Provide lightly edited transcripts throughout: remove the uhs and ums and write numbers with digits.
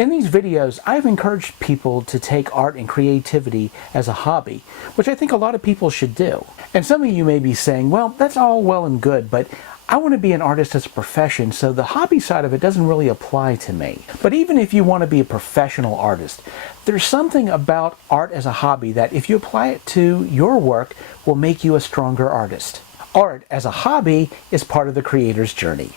In these videos, I've encouraged people to take art and creativity as a hobby, which I think a lot of people should do. And some of you may be saying, well, that's all well and good, but I want to be an artist as a profession, so the hobby side of it doesn't really apply to me. But even if you want to be a professional artist, there's something about art as a hobby that if you apply it to your work will make you a stronger artist. Art as a hobby is part of the creator's journey.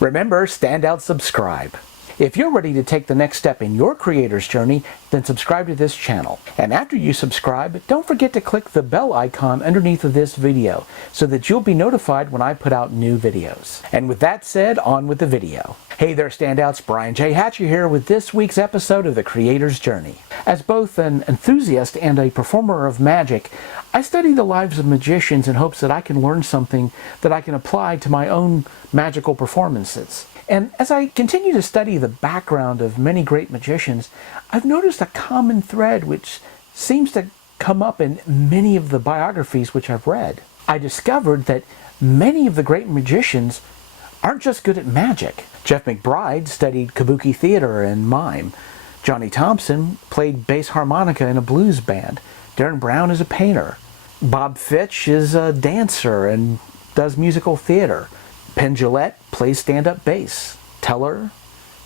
Remember, stand out, subscribe. If you're ready to take the next step in your creator's journey, then subscribe to this channel. And after you subscribe, don't forget to click the bell icon underneath of this video so that you'll be notified when I put out new videos. And with that said, on with the video. Hey there, standouts, Brian J. Hatcher here with this week's episode of The Creator's Journey. As both an enthusiast and a performer of magic, I study the lives of magicians in hopes that I can learn something that I can apply to my own magical performances. And as I continue to study the background of many great magicians, I've noticed a common thread which seems to come up in many of the biographies which I've read. I discovered that many of the great magicians aren't just good at magic. Jeff McBride studied kabuki theater and mime. Johnny Thompson played bass harmonica in a blues band. Darren Brown is a painter. Bob Fitch is a dancer and does musical theater. Penn Jillette plays stand-up bass. Teller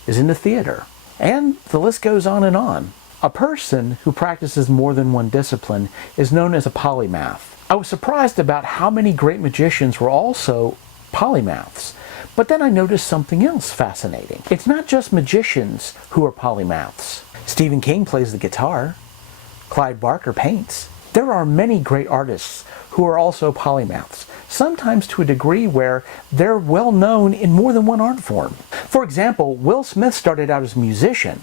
is in the theater. And the list goes on and on. A person who practices more than one discipline is known as a polymath. I was surprised about how many great magicians were also polymaths. But then I noticed something else fascinating. It's not just magicians who are polymaths. Stephen King plays the guitar. Clive Barker paints. There are many great artists who are also polymaths, sometimes to a degree where they're well known in more than one art form. For example, Will Smith started out as a musician,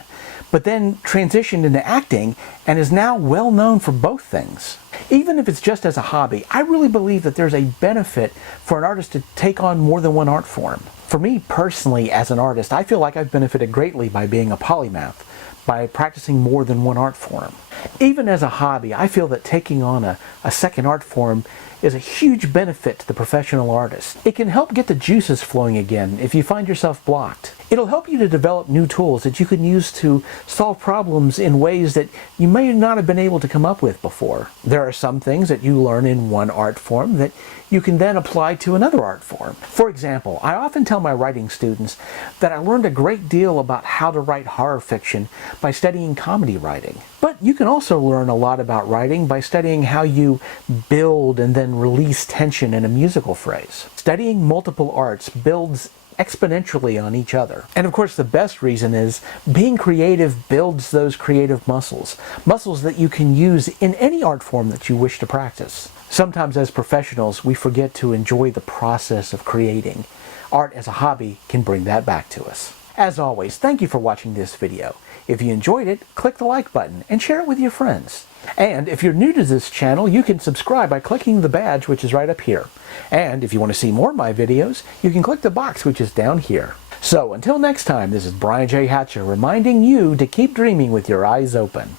but then transitioned into acting and is now well known for both things. Even if it's just as a hobby, I really believe that there's a benefit for an artist to take on more than one art form. For me personally, as an artist, I feel like I've benefited greatly by being a polymath, by practicing more than one art form. Even as a hobby, I feel that taking on a second art form is a huge benefit to the professional artist. It can help get the juices flowing again if you find yourself blocked. It'll help you to develop new tools that you can use to solve problems in ways that you may not have been able to come up with before. There are some things that you learn in one art form that you can then apply to another art form. For example, I often tell my writing students that I learned a great deal about how to write horror fiction by studying comedy writing. But you can also learn a lot about writing by studying how you build and then release tension in a musical phrase. Studying multiple arts builds exponentially on each other. And of course the best reason is being creative builds those creative muscles that you can use in any art form that you wish to practice. Sometimes as professionals we forget to enjoy the process of creating. Art as a hobby can bring that back to us. As always, thank you for watching this video. If you enjoyed it, click the like button and share it with your friends. And if you're new to this channel, you can subscribe by clicking the badge which is right up here. And if you want to see more of my videos, you can click the box which is down here. So until next time, this is Brian J. Hatcher reminding you to keep dreaming with your eyes open.